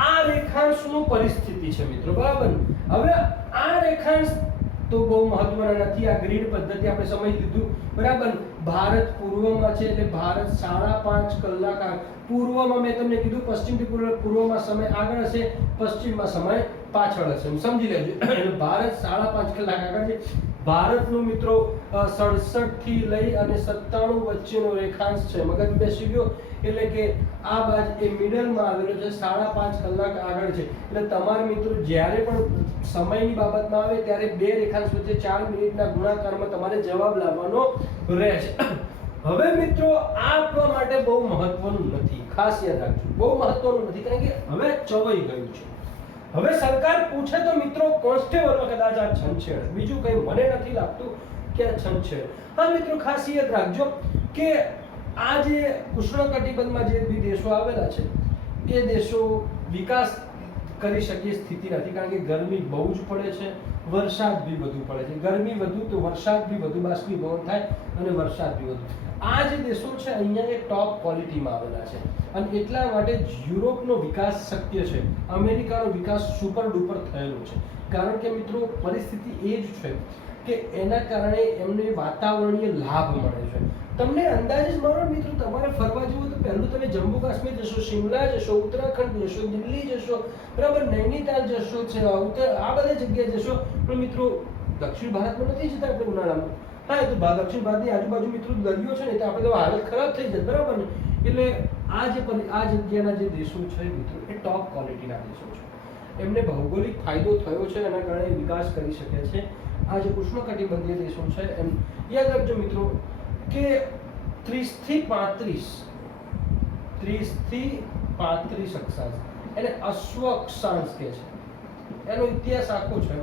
આ રેખાંશનું પરિસ્થિતિ છે મિત્રો, બરાબર. હવે આ રેખાંશ તો બહુ મહત્વના નથી. આ ગ્રીડ પદ્ધતિ આપણે સમજી લીધું, બરાબર. ભારત પૂર્વમાં છે એટલે ભારત 5.5 કલાક પૂર્વમાં. મેં તમને કીધું પશ્ચિમથી પૂર્વમાં સમય આગળ હશે, પશ્ચિમમાં સમય પાછળ હશે. સમજી લેજો. ભારત 5.5 કલાક આગળ છે. ભારતનું મિત્રો 67 થી લઈ અને 97 વચ્ચેનો રેખાંશ છે. મગજ બેસી ગયો. એટલે કે આ બાજુ એ મિડલમાં આવેલો છે, 5.5 કલાક આગળ છે. એટલે તમારા મિત્રો જ્યારે પણ સમયની બાબતમાં આવે ત્યારે બે રેખાંશ વચ્ચે 4 મિનિટના ગુણાકારમાં તમારે જવાબ લાવવાનો રહેશે. હવે મિત્રો આ આપવા માટે બહુ મહત્વનું નથી, ખાસ યાદ રાખજો, બહુ મહત્વનું નથી, કારણ કે હવે ચવાઈ ગયું છે. હવે સરકાર પૂછે તો મિત્રો કોન્સ્ટેબલમાં કદાચ આ છંછેડ, બીજું કંઈ મને નથી લાગતું કે આ છંછેડ. હા મિત્રો, ખાસ યાદ રાખજો કે આ જે ઉષ્ણકટિબંધમાં જે બી દેશો આવેલા છે એ દેશો વિકાસ કરી શકીએ સ્થિતિ નથી, કારણ કે ગરમી બહુ જ પડે છે, વરસાદ બી વધુ પડે છે. ગરમી વધુ તો વરસાદ બી વધુ, બાષ્પીભવન થાય અને વરસાદ બી વધુ. આ જે દેશો છે અહીંયા એ ટોપ ક્વોલિટીમાં આવેલા છે, અને એટલા માટે યુરોપનો વિકાસ શક્ય છે, અમેરિકાનો વિકાસ સુપર ડુપર થયેલો છે. કારણ કે મિત્રો પરિસ્થિતિ એ જ છે કે એના કારણે એમને વાતાવરણીય લાભ મળે છે. તમને અંદાજે જ મારો મિત્રો, તમારે ફરવા જવું તો પહેલું તમે જમ્મુ કાશ્મીર જશો, શિમલા જશો, ઉત્તરાખંડ જશો, દિલ્હી જશો, બરાબર, નૈનીતાલ જશો, આ બધી જગ્યાએ જશો. પણ મિત્રો દક્ષિણ ભારતમાં નથી જતા આપણે ઉનાળામાં. હા, એ તો દક્ષિણ ભારતની આજુબાજુ મિત્રો દરિયો છે ને, તો આપણે તો હાલત ખરાબ થઈ જાય, બરાબર ને. એટલે આ જગ્યાના જે દેશો છે મિત્રો એ ટોપ ક્વોલિટીના દેશો છે. એમને ભૌગોલિક ફાયદો થયો છે, એના કારણે વિકાસ કરી શકે છે. આ જે ઉષ્ણકટિબંધીય દેશો છે એમ યાદ રાખજો મિત્રો કે 30 થી 35 અક્ષાંશ, એને અશ્વ અક્ષાંશ કહે છે. એનો ઇતિહાસ આખો છે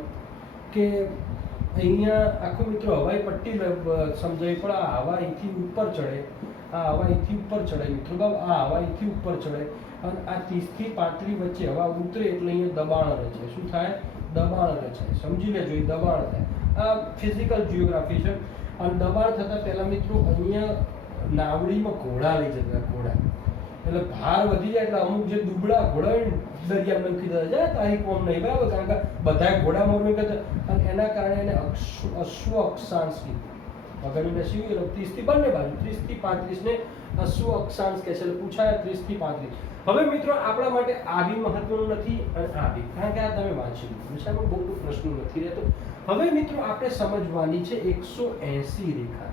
કે અહીંયા આખો મિત્રો હવાઈ પટ્ટી સમજાવી પડે. આ હવા અહીંથી ઉપર ચડે, આ હવા અહીંથી ઉપર ચડે મિત્રો, આ હવા અહીંથી ઉપર ચડે, અને આ 30 થી 35 વચ્ચે હવા ઉતરે એટલે અહીંયા દબાણ રચે. શું થાય? દબાણ રચે. સમજી લેજો, એ દબાણ થાય. આ ફિઝિકલ જિયોગ્રાફી છે. અને દબાણ થતાં પહેલા મિત્રો અહીંયા નાવડીમાં ઘોડા લઈ જતા, ઘોડા. એટલે ભાર વધી જાય એટલે અમુક જે દુબળા ઘોડા હોય ને દરિયામાં મૂકી દેતા જાય, તારીખ કોમ નહીં, બરાબર, કારણ કે બધા ઘોડા મોરમી કરતા, અને એના કારણે એને અશ્વ અક્ષાંશ કીધું. મગજનું બેસી ગયું એટલે 30 થી બંને બાજુ 30 થી 35 ને શું અક્ષાંશ કહે છે એટલે પૂછાય 30 થી 35. હવે મિત્રો આપણા માટે આ બી મહત્વનું નથી અને આ બી, કારણ કે આ તમે વાંચી લીધું છે, આમાં બહુ પ્રશ્ન નથી રહેતો. હવે મિત્રો આપણે સમજવાની છે 180 રેખા.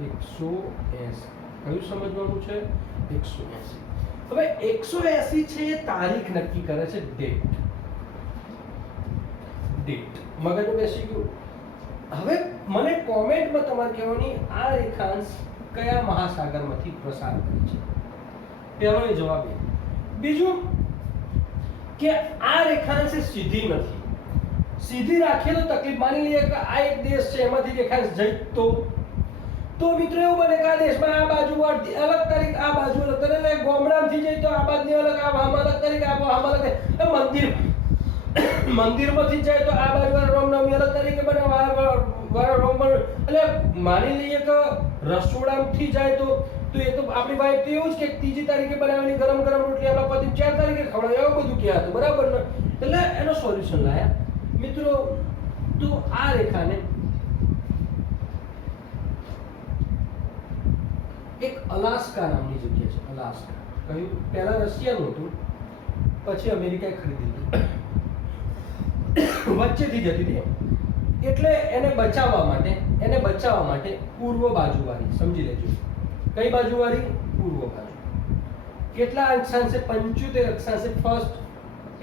180 કયું સમજવાનું છે? 180. હવે 180 છે એ તારીખ નક્કી કરે છે, ડેટ. મગજનું બેસી ગયું. હવે મને કોમેન્ટમાં તમારે કહેવાની આ રેખાંશ કયા મહાસાગરમાંથી પ્રસાર કરે છે? પહેલો એ જવાબ એ. બીજું કે આ રેખાંશ સીધી નથી. સીધી રાખીએ તો તકલીફ. માની લઈએ કે આ એક દેશ છે, એમાંથી રેખાંશ જઈ તો મિત્રો એવું બને કે આ દેશમાં આ બાજુ અલગ તારીખ, આ બાજુ અલગ તારીખ, એટલે ગામડામાંથી જઈ તો આ બાજુની અલગ, આ આમાં અલગ તારીખ, આ આમાં અલગ મંદિરમાંથી જાય તો આ બાજુ રામનવમી અલગ તારીખે બને, એટલે માની લઈએ કે રસોડામાંથી જાય તો એ તો આપણી વાઈફ તો એવું જ કે ત્રીજી તારીખે બનાવેલી ગરમ ગરમ રોટલી આપણા પતિ 4 તારીખે ખવડાવે, એવું બધું કહેવાય હતું, બરાબર ને? એટલે એનો સોલ્યુશન લાયા મિત્રો. તો આ રેખાને એક અલાસ્કા નામની જગ્યા છે. અલાસ્કા કયું? પહેલા રશિયાનું હતું, પછી અમેરિકાએ ખરીદી લીધું, વચ્ચેથી જતી હતી, એટલે એને બચાવવા માટે પૂર્વ બાજુવાળી, સમજી લેજો. કઈ બાજુવાળી? પૂર્વ બાજુ. કેટલા અક્ષાંશે? 75 અક્ષાંશે ફર્સ્ટ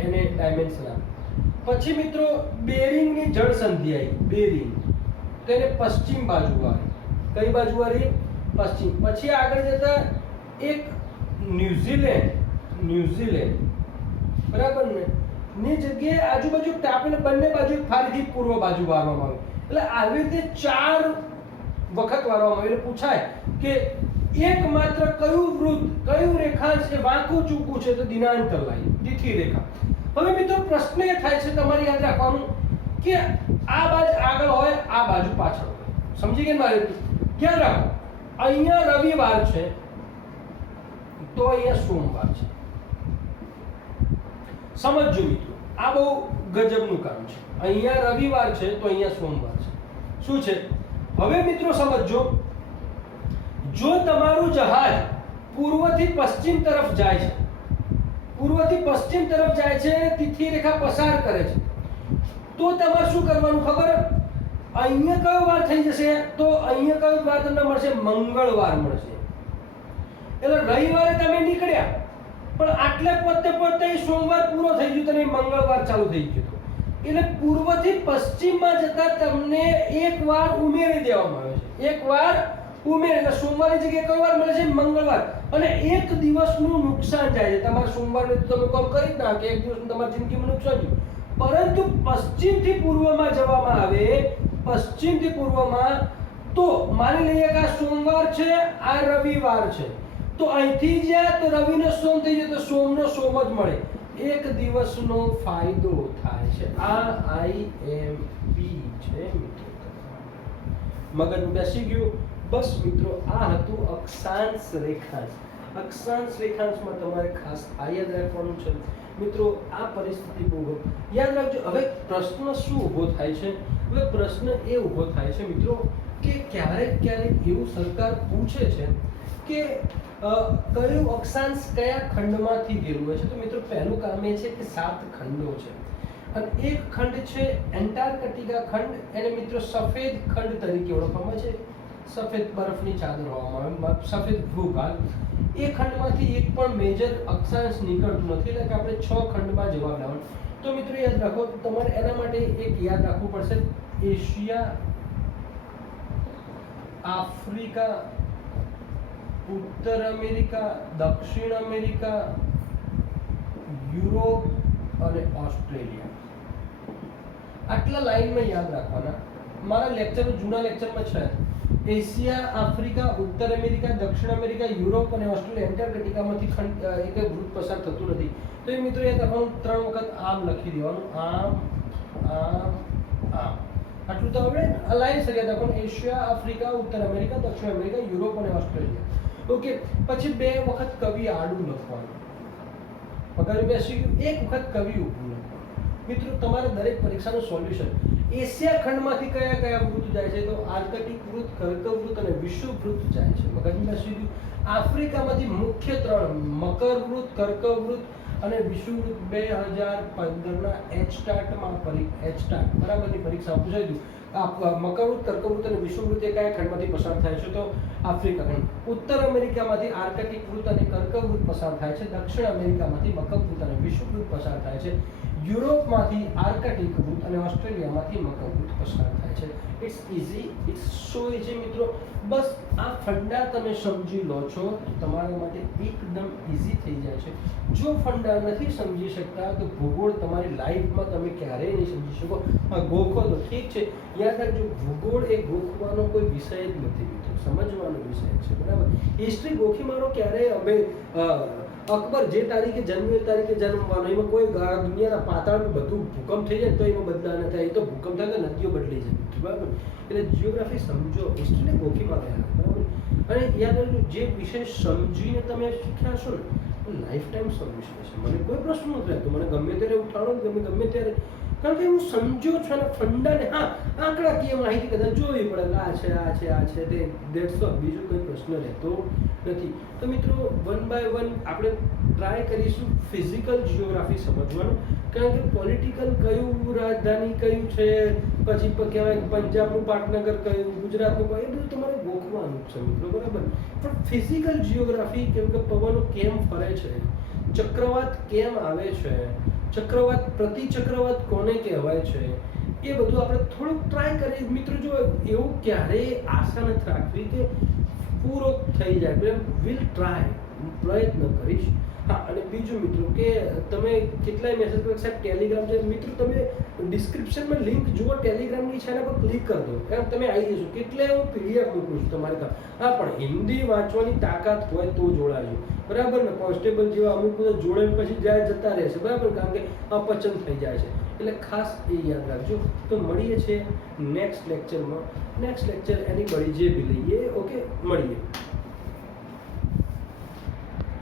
એને ડાયમેન્શન આપ્યું. પછી મિત્રો બેરિંગની જળ સંધિ આવી, બેરિંગ, તો એને પશ્ચિમ બાજુવાળી. કઈ બાજુવાળી? પશ્ચિમ. પછી આગળ જતા એક ન્યુઝીલેન્ડ, બરાબર ને, ની જગ્યાએ આજુબાજુ ટાપીને બંને બાજુ ફરીથી પૂર્વ બાજુ વાળવામાં આવે. એટલે આવી રીતે 4 વખત વાળવામાં આવે. એટલે પૂછાય કે એકમાત્ર કયું રેખાંશ એ વાંકું ચૂકું છે? તો દિનાંતર લાઈન, તિથિ રેખા. હવે મિત્રો પ્રશ્ન એ થાય છે, તમારે યાદ રાખવાનું કે આ બાજુ આગળ હોય, આ બાજુ પાછળ હોય. સમજી ગયા મારે? યાદ રાખો, અહીંયા રવિવાર છે તો અહીંયા સોમવાર છે. સમજજો મિત્રો, આ બહુ ગજબનું કામ છે. અહીંયા રવિવાર છે તો અહીંયા સોમવાર છે. શું છે? હવે મિત્રો સમજજો, જો તમારું જહાજ પૂર્વથી પશ્ચિમ તરફ જાય છે, તિથિ રેખા પસાર કરે છે, તો તમારે શું કરવાનું ખબર? અહીંયા કયો વાર થઈ જશે? તો અહીંયા કયો વાર તમને મળશે? મંગળવાર મળશે. એટલે રવિવારે તમે નીકળ્યા, પણ આટલે પોતે સોમવાર પૂરો થઈ ગયો, તને મંગળવાર ચાલુ થઈ ગયો. એટલે પૂર્વથી પશ્ચિમમાં જતા તમને એક વાર ઉમેરી દેવામાં આવે છે. એક વાર ઉમેરી, એટલે સોમવારની જગ્યાએ કયો વાર મળે છે? મંગળવાર. અને એક દિવસનું નુકસાન જાય છે. તમારે સોમવારે તો તમે કામ કરી જ ના કે એક દિવસનું તમારી જિંદગીમાં નુકસાન થયું. પરંતુ પશ્ચિમથી પૂર્વમાં જવામાં આવે, પશ્ચિમથી પૂર્વમાં, તો માની લઈએ કે આ સોમવાર છે, આ રવિવાર છે, તો અહીંથી જ્યાં તો રવિનો સોમ થઈ જાય તો સોમનો સોમ જ મળે. એક દિવસનો ફાયદો થાય છે. આ IMP છે મિત્રો. મગજ બેસી ગયું? બસ મિત્રો, આ હતું અક્ષાંશ રેખાંશ. અક્ષાંશ રેખાંશમાં તમારે ખાસ આ યાદ રાખવાનું છે મિત્રો. આ પરિસ્થિતિ બહુ યાદ રાખજો. હવે પ્રશ્ન શું ઊભો થાય છે? હવે પ્રશ્ન એ ઊભો થાય છે મિત્રો કે ક્યારેક એવું સરકાર પૂછે છે કે કયું અક્ષાંશ કયા ખંડમાંથી ઘેરવું હોય છે? તો મિત્રો પહેલું કામ એ છે કે 7 ખંડો છે, અને એક ખંડ છે એન્ટાર્કટિકા ખંડ. એને મિત્રો સફેદ ખંડ તરીકે ઓળખવામાં આવે છે. સફેદ બરફની ચાદર હોવામાં આવે, સફેદ ભૂભાગ. એ ખંડમાંથી એક પણ મેજર અક્ષાંશ નીકળતું નથી, એટલે કે આપણે 6 ખંડમાં જવાબ લાવવાનો. તો મિત્રો યાદ રાખો, તમારે એના માટે એક યાદ રાખવું પડશે: એશિયા, આફ્રિકા, ઉત્તર અમેરિકા, દક્ષિણ અમેરિકા, યુરોપ અને ઓસ્ટ્રેલિયા. આટલા લાઈનમાં યાદ રાખવાના. મારા લેક્ચર, જૂના લેક્ચરમાં છે એશિયા, આફ્રિકા, ઉત્તર અમેરિકા, દક્ષિણ અમેરિકા, યુરોપ અને ઓસ્ટ્રેલિયા. એન્ટાર્કટિકામાંથી ખંડ એક વૃત્ત પસાર થતું નથી. તો એ મિત્રો યાદ રાખવાનું, 3 વખત આમ લખી દેવાનું, આમ, આટલું તો આપણે લાઈન સર યાદ રાખવાનું: એશિયા, આફ્રિકા, ઉત્તર અમેરિકા, દક્ષિણ અમેરિકા, યુરોપ અને ઓસ્ટ્રેલિયા. ઓકે. પછી 2 વખત કવિ આડું લખવાનું. પગાર બેસી ગયું. 1 વખત કવિ ઊભું લખવાનું. મિત્રો તમારે દરેક પરીક્ષાનું સોલ્યુશન એશિયા ખંડમાંથી કયા કયા વૃત્ત જાય છે? તો આર્કટિક વૃત્ત, કર્કવૃત્ત અને વિષુવવૃત્ત જાય છે. મગજમાં શું થયું? આફ્રિકામાંથી મુખ્ય 3 મકર વૃત્ત, કર્કવૃત્ત અને વિષુવવૃત્ત 2015ના એચટાટ બરાબરની પરીક્ષામાં પૂછાયું હતું. મકરવૃત્ત, કર્કવૃત્ત અને વિષુવવૃત્ત એ કયા ખંડમાંથી પસાર થાય છે? તો આફ્રિકા ખંડ. ઉત્તર અમેરિકામાંથી આર્કટિક વૃત્ત અને કર્કવૃત્ત પસાર થાય છે. દક્ષિણ અમેરિકામાંથી મકરવૃત્ત અને વિષુવવૃત્ત પસાર થાય છે. યુરોપમાંથી આર્કટિક વૃત્ત અને ઓસ્ટ્રેલિયામાંથી મકરવૃત્ત પસાર થાય છે. It's easy, it's so easy મિત્રો. બસ આ ફંડા તમે સમજી લો છો તો તમારા માટે એકદમ ઇઝી થઈ જાય છે. જો ફંડા નથી સમજી શકતા તો ભૂગોળ તમારી લાઈફમાં તમે ક્યારેય નહીં સમજી શકો. ગોખો તો ઠીક છે, યાદ રાખજો ભૂગોળ એ ગોખવાનો કોઈ વિષય જ નથી મિત્રો, સમજવાનો વિષય છે બરાબર. હિસ્ટ્રી ગોખી મારો ક્યારેય અમે અકબર જે તારીખે જન્મ્યો એ તારીખે જન્મવાનો, એમાં કોઈ દુનિયાના પાતાળમાં બધું ભૂકંપ થઈ જાય તો એમાં બદલાવ ન થાય. એ તો ભૂકંપ થાય તો નદીઓ બદલી જાય બરાબર. એટલે જિયોગ્રાફી સમજો, હિસ્ટ્રીને ગોખી મારો યાર બરાબર. અને યાદ રાખજો જે વિષય સમજીને તમે શીખ્યા છો ને લાઈફ ટાઈમ સોલ્યુશન છે. મને કોઈ પ્રશ્ન નથી રહેતો, મને ગમે ત્યારે ઉઠાડો ગમે ત્યારે, કારણ કે હું સમજ્યો છું અને ફંડાને આંકડાકીય માહિતી કદાચ જોવી પડે આ છે તે દેટ્સ ઓલ, બીજો કોઈ પ્રશ્ન રહેતો નથી. તો મિત્રો વન બાય વન આપણે ટ્રાય કરીશું ફિઝિકલ જિયોગ્રાફી સમજવાનું, કારણ કે પોલિટિકલ કયું રાજધાની કયું છે, પછી કહેવાય પંજાબનું પાટનગર કયું, ગુજરાતનું કયું, એ બધું તમારે ગોખવાનું છે મિત્રો બરાબર. પણ ફિઝિકલ જિયોગ્રાફી કેમ કે પવનો કેમ ફરે છે, ચક્રવાત કેમ આવે છે, ચક્રવાત પ્રતિચક્રવાત કોને કહેવાય છે, એ બધું આપણે થોડુંક ટ્રાય કરીએ મિત્રો. જો એવું ક્યારેય આશા નથી રાખવી કે પૂરો થઈ જાય, વિલ ટ્રાય, પ્રયત્ન કરીશ. હા, અને બીજું મિત્રો કે તમે કેટલાય મેસેજ કરો સાહેબ ટેલિગ્રામ છે મિત્રો, તમે ડિસ્ક્રિપ્શનમાં લિંક જુઓ ટેલિગ્રામની છે, એના પર ક્લિક કરી દો, એમ તમે આવી જશો. કેટલે હું પીડીએફ મોકલું છું તમારે કામ. હા, પણ હિન્દી વાંચવાની તાકાત હોય તો જોડાજો બરાબર ને. કોન્સ્ટેબલ જેવા અમુક બધા જોડે પછી જતા રહેશે બરાબર, કારણ કે અપચન થઈ જાય છે. એટલે ખાસ એ યાદ રાખજો. તો મળીએ છીએ નેક્સ્ટ લેક્ચરમાં. નેક્સ્ટ લેક્ચર એની બળી જે બી લઈએ, ઓકે, મળીએ.